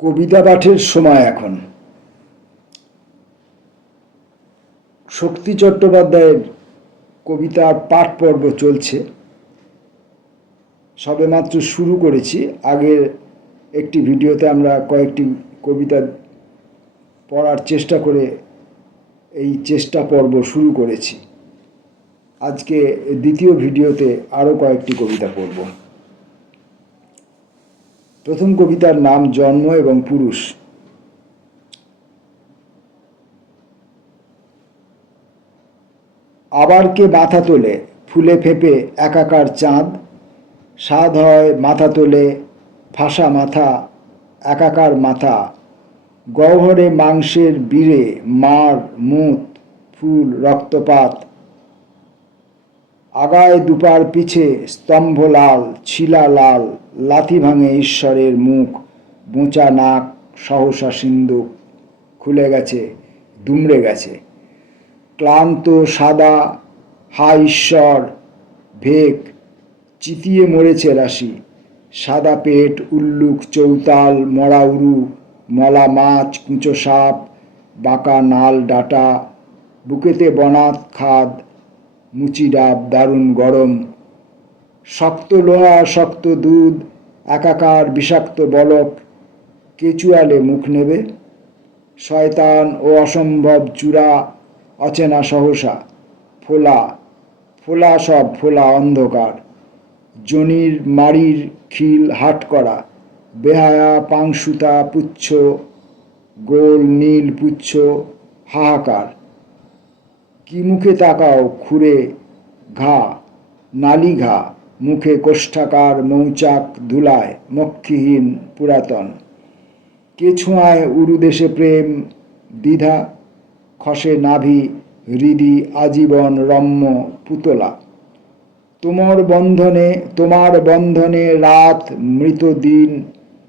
কবিতা পাঠের সময় এখন। শক্তি চট্টোপাধ্যায়ের কবিতার পাঠ পর্ব চলছে। সবেমাত্র শুরু করেছি। আগের একটি ভিডিওতে আমরা কয়েকটি কবিতা পড়ার চেষ্টা করে এই চেষ্টা পর্ব শুরু করেছি। আজকে দ্বিতীয় ভিডিওতে আরও কয়েকটি কবিতা পড়ব। প্রথম কবিতার নাম জন্ম এবং পুরুষ। আবার কে মাথা তোলে ফুলে ফেপে একাকার চাঁদ, স্বাদ হয় মাথা তোলে ফাঁসা মাথা একাকার মাথা, গহ্বরে মাংসের বীরে মার মুত ফুল রক্তপাত, আগায় দুপার পিছে স্তম্ভ লাল ছিলা লাল, লাথি ভাঙে ঈশ্বরের মুখ, বোঁচা নাক সহসা সিন্দুক খুলে গেছে দুমড়ে গেছে, ক্লান্ত সাদা হা ঈশ্বর ভেক চিতিয়ে মরেছে রাশি, সাদা পেট উল্লুক চৌতাল মরা উরু মলা মাছ কুঁচো সাপ বাঁকা নাল ডাটা, বুকেতে বনাত খাদ মুচি ডাব দারুণ গরম, শক্ত লোহা শক্ত দুধ একাকার বিষাক্ত বলক, কেচুয়ালে মুখ নেবে, শয়তান ও অসম্ভব চূড়া অচেনা সহসা, ফোলা ফোলা সব ফোলা অন্ধকার, জনির মাড়ির খিল হাট করা, বেহায়া পাংশুতা পুচ্ছ গোল নীল পুচ্ছ হাহাকার, কি মুখে তাকাও খুঁড়ে ঘা নালি ঘা, মুখে কোষ্ঠাকার মৌচাক ধুলায় মক্ষীহীন পুরাতন, কে ছোঁয়ায় উরুদেশে প্রেম দ্বিধা, খসে নাভি হৃদি আজীবন রম্য পুতলা, তোমার বন্ধনে রাত মৃত দিন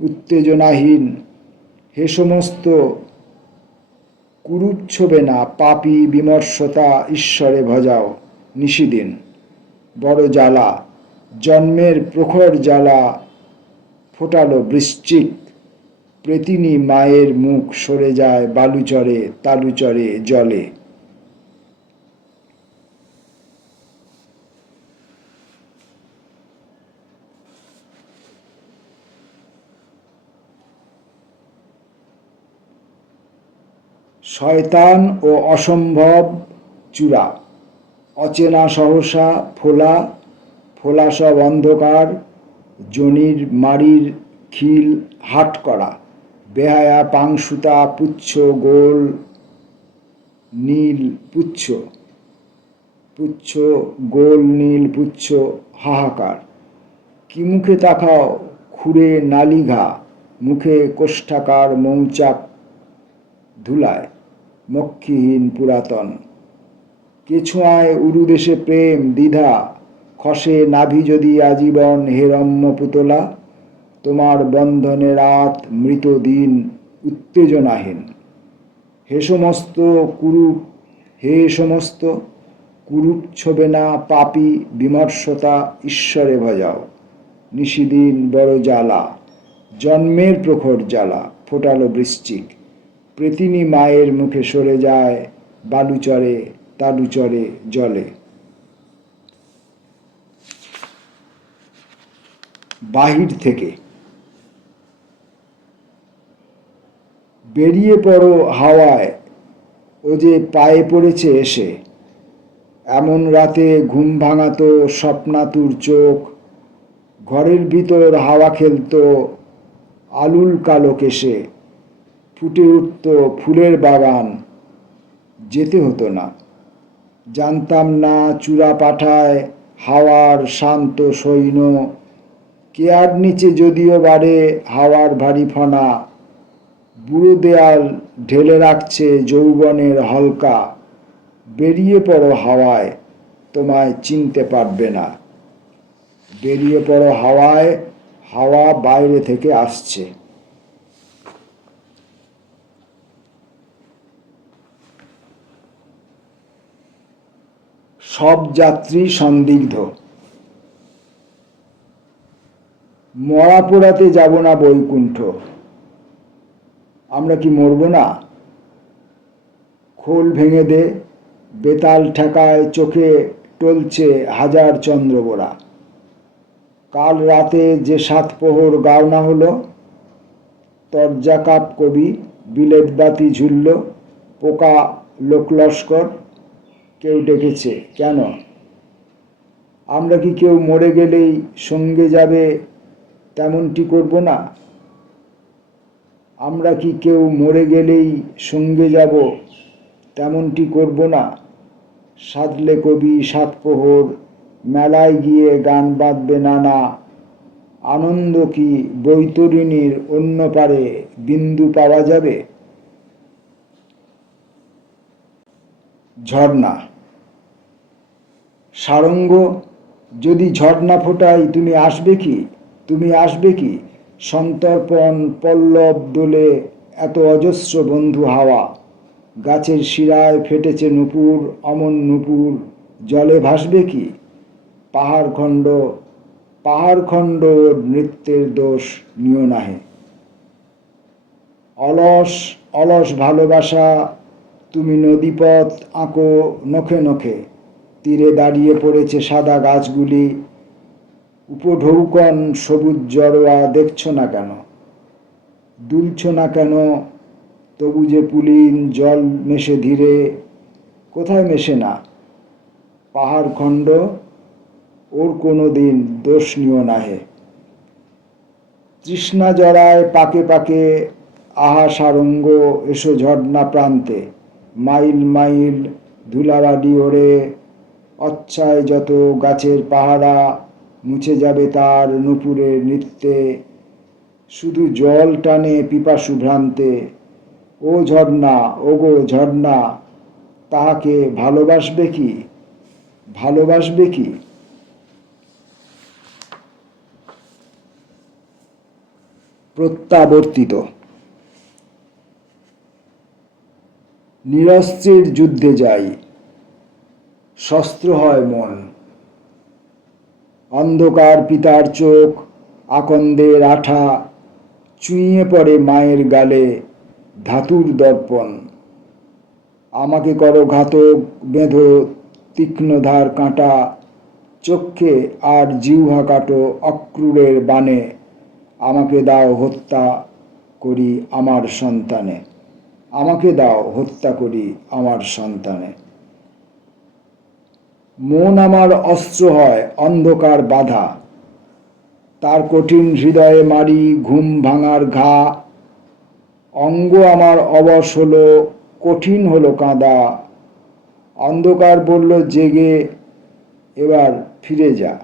উত্তেজনাহীন, হে সমস্ত কুরূপ ছোবে না পাপী বিমর্ষতা ঈশ্বরে ভজাও নিশিদিন, বড় জ্বালা জন্মের প্রখর জ্বালা ফোটালো বৃশ্চিক, প্রেতিনী মায়ের মুখ সরে যায় বালুচরে তালুচরে জলে। শয়তান ও অসম্ভব চূড়া অচেনা সহসা ফোলা ফোলা সব অন্ধকার, জনির মাড়ির খিল হাট করা, বেহায়া পাংশুতা পুচ্ছ গোল নীল পুচ্ছ পুচ্ছ গোল নীল পুচ্ছ হাহাকার, কি মুখে তাকাও খুঁড়ে নালিঘা, মুখে কোষ্ঠাকার মৌচাক ধুলায় মক্ষীহীন পুরাতন, কে ছোঁয়ায় উরুদেশে প্রেম দ্বিধা, খসে নাভি যদি আজীবন হে রম্য পুতলা, তোমার বন্ধনে রাত মৃত দিন উত্তেজনাহীন, হে সমস্ত কুরূপ ছোবে না পাপী বিমর্ষতা ঈশ্বরে ভজাও নিশিদিন, বড় জ্বালা জন্মের প্রখর জ্বালা ফোটালো বৃশ্চিক, প্রেতিনী মায়ের মুখে সরে যায় বালুচরে তালুচরে জলে। বাহির থেকে বেরিয়ে পড়ো হাওয়ায়, ও যে পায়ে পড়েছে এসে, এমন রাতে ঘুম ভাঙাতো স্বপ্নাতুর চোখ, ঘরের ভিতর হাওয়া খেলতো আলুল কালো কেশে, ফুটে উঠত ফুলের বাগান, যেতে হতো না, জানতাম না চূড়া পাঠায় হাওয়ার শান্ত সৈন্য, কেয়ার নিচে যদিও বাড়ে হাওয়ার ভারী ফনা, বুড়ো দেয়াল ঢেলে রাখছে যৌবনের হলকা, বেরিয়ে পড়ো হাওয়ায় তোমায় চিনতে পারবে না, বেরিয়ে পড়ো হাওয়ায় হাওয়া বাইরে থেকে আসছে। সব যাত্রী সন্দিগ্ধ। মরা পোড়াতে যাব না বৈকুণ্ঠ, আমরা কি মরব না? খোল ভেঙে দে, বেতাল ঠেকায় চোখে টলছে হাজার চন্দ্রবোরা। কাল রাতে যে 7 প্রহর গাওনা হলো, তরজাকাপ কবি, বিলেত বাতি ঝুলল, পোকা লোকলস্কর, কেউ ডেকেছে কেন? আমরা কি কেউ মরে গেলেই সঙ্গে যাবে তেমনটি করব না? আমরা কি কেউ মরে গেলেই সঙ্গে যাব তেমনটি করব না? সাধলে কবি 7 প্রহর, মেলায় গিয়ে গান বাঁধবে নানা, আনন্দ কি বৈতরণীর অন্য পারে বিন্দু পাওয়া যাবে? ঝর্ণা। সারঙ্গ, যদি ঝর্ণা ফোটাই তুমি আসবে কি? তুমি আসবে কি? সন্তর্পণ পল্লব দোলে এত অজস্র বন্ধু হাওয়া, গাছের শিরায় ফেটেছে নূপুর, অমন নূপুর জলে ভাসবে কি? পাহাড়খণ্ড পাহাড়খণ্ড নৃত্যের দোষ নিও নাহে। অলস অলস ভালোবাসা, তুমি নদীপথ আঁকো নখে নখে, তীরে দাঁড়িয়ে পড়েছে সাদা গাছগুলি, উপঢৌকন সবুজ জড়োয়া দেখছ না কেন? দুলছ না কেন? তবু যে পুলিন জল মেশে ধীরে, কোথায় মেশে না? পাহাড়খণ্ড, ওর কোনো দিন দোষ নিও নাহে। তৃষ্ণা জড়ায় পাকে পাকে, আহা সারঙ্গ এসো ঝর্ণা প্রান্তে, মাইল মাইল ধুলাবাড়ি ওড়ে, অচ্ছায় যত গাছের পাহারা, মুছে যাবে তার নূপুরের নৃত্যে, শুধু জল টানে পিপাসু ভ্রান্তে। ও ঝর্ণা, ওগো ঝর্ণা, তাহাকে ভালোবাসবে কি? ভালোবাসবে কি? প্রত্যাবর্তিত। নিরস্ত্রের যুদ্ধে যাই, শস্ত্র হয় মন। অন্ধকার পিতার চোখ, আকন্দের আঠা, চুইয়ে পড়ে মায়ের গালে ধাতুর দর্পণ। আমাকে করো ঘাতক, বেঁধো তীক্ষ্ণধার কাঁটা, চক্ষে আর জিহ্বা কাটো অক্রূরের বাণে, আমাকে দাও হত্যা করি আমার সন্তানে, আমাকে দাও হত্যা করি আমার সন্তানে। মন আমার অস্ত্র হয় অন্ধকার বাধা, তার কঠিন হৃদয়ে মারি ঘুম ভাঙার ঘা। অঙ্গ আমার অবশ হলো, কঠিন হলো কাঁদা, অন্ধকার বলল জেগে এবার ফিরে যা।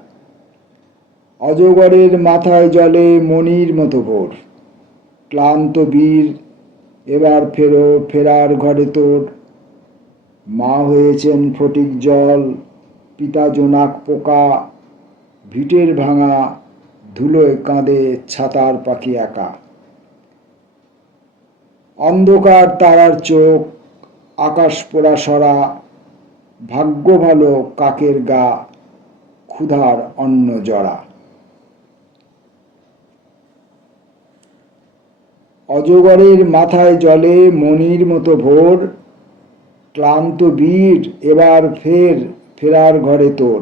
অজগরের মাথায় জলে মণির মতো ভোর, ক্লান্ত বীর এবার ফেরো ফেরার ঘরে তোর। মা হয়েছেন ফটিক জল, পিতা জোনাক পোকা, ভিটের ভাঙা ধুলোয় কাঁদে ছাতার পাখি একা। অন্ধকার তারার চোখ, আকাশ পোড়া সরা, ভাগ্য ভালো কাকের গা, ক্ষুধার অন্ন জড়া। অজগরের মাথায় জলে মণির মতো ভোর, ক্লান্ত বীর এবার ফেরার ঘরে তোর।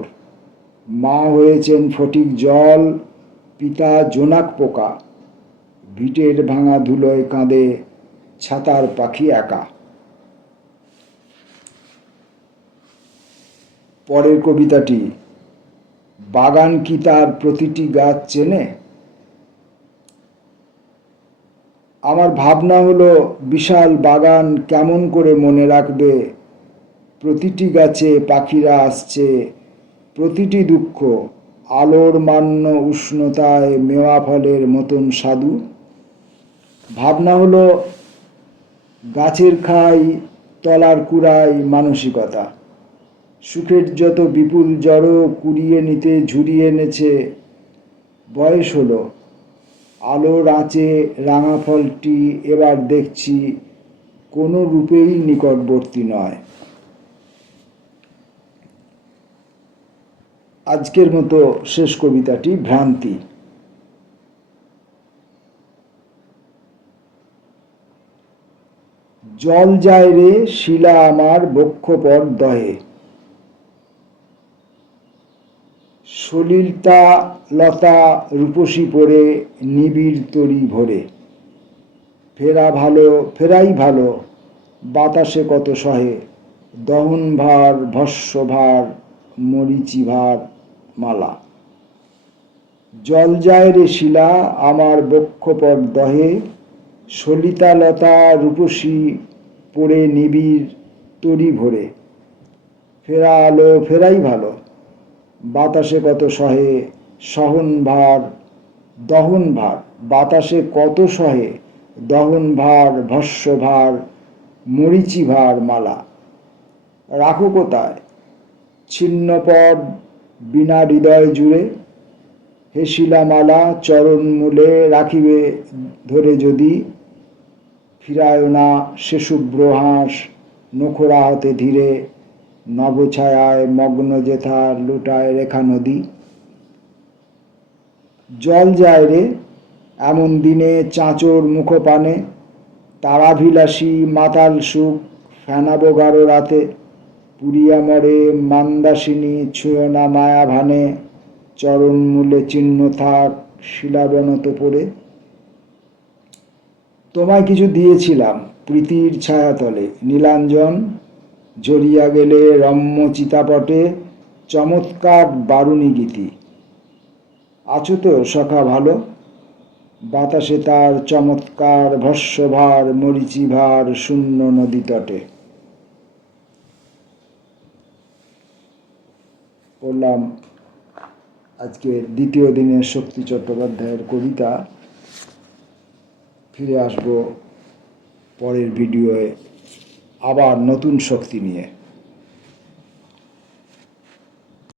মা হয়েছেন ফটিক জল, পিতা জোনাক পোকা, ভিটের ভাঙা ধুলোয় কাঁদে ছাতার পাখি একা। পরের কবিতাটি, বাগান কি তার প্রতিটি গাছ চেনে? আমার ভাবনা হলো বিশাল বাগান কেমন করে মনে রাখবে, প্রতিটি গাছে পাখিরা আসছে, প্রতিটি দুঃখ আলোর মান্য উষ্ণতায় মেওয়া ফলের মতন স্বাদু। ভাবনা হলো গাছের খাই, তলার কুড়াই মানসিকতা, সুখের যত বিপুল জড়ো কুড়িয়ে নিতে ঝুরিয়ে এনেছে। বয়স হলো, আলোর আঁচে রাঙা ফলটি এবার দেখছি কোনো রূপেই নিকটবর্তী নয়। আজকের মতো শেষ কবিতাটি ভ্রান্তি। জল যায় রে শিলা আমার বক্ষপট দহে, সলিলতা লতা রূপসী পরে নিবিড় তরি ভরে, ফেরাই ভালো বাতাসে কত সহে, দহন ভার ভস্য ভার মরিচি ভার মালা। জল যায় রে শিলা আমার বক্ষপট দহে, সলিতা লতা রূপসী পরে নিবিড় তরি ভরে, ফেরাই ভালো বাতাসে কত সহে, দহন ভার বাতাসে কত সহে, দহন ভার ভস্য ভার মরিচি ভার মালা। রাখো কোথায় ছিন্নপদ বিনা হৃদয় জুড়ে, হে শিলামালা চরণ মূলে রাখিবে ধরে যদি, ফিরায় না সে শুভ্র হাঁস নখরা হতে ধীরে, নবছায়ায় মগ্ন যেথার লুটায় রেখা নদী। জল যায় রে এমন দিনে চাঁচোর মুখপানে, তারাভিলাষী মাতাল সুখ ফেনাবো গাঢ় রাতে, পুরিয়া মরে মান্দাসিনী ছুঁয় না মায়া ভানে, চরণ মূলে চিহ্ন থাক শিলাবনত পড়ে। তোমায় কিছু দিয়েছিলাম প্রীতির ছায়াতলে, নীলাঞ্জন ঝরিয়া গেলে রম্য চিতাপটে, চমৎকার বারুণী গীতি। আছো তো সখা ভালো, বাতাসে তার চমৎকার ভস্যভার মরিচি ভার শূন্য নদী তটে। পড়লাম আজকের দ্বিতীয় দিনের শক্তি চট্টোপাধ্যায়ের কবিতা। ফিরে আসবো পরের ভিডিওয়ে আবার নতুন শক্তি নিয়ে।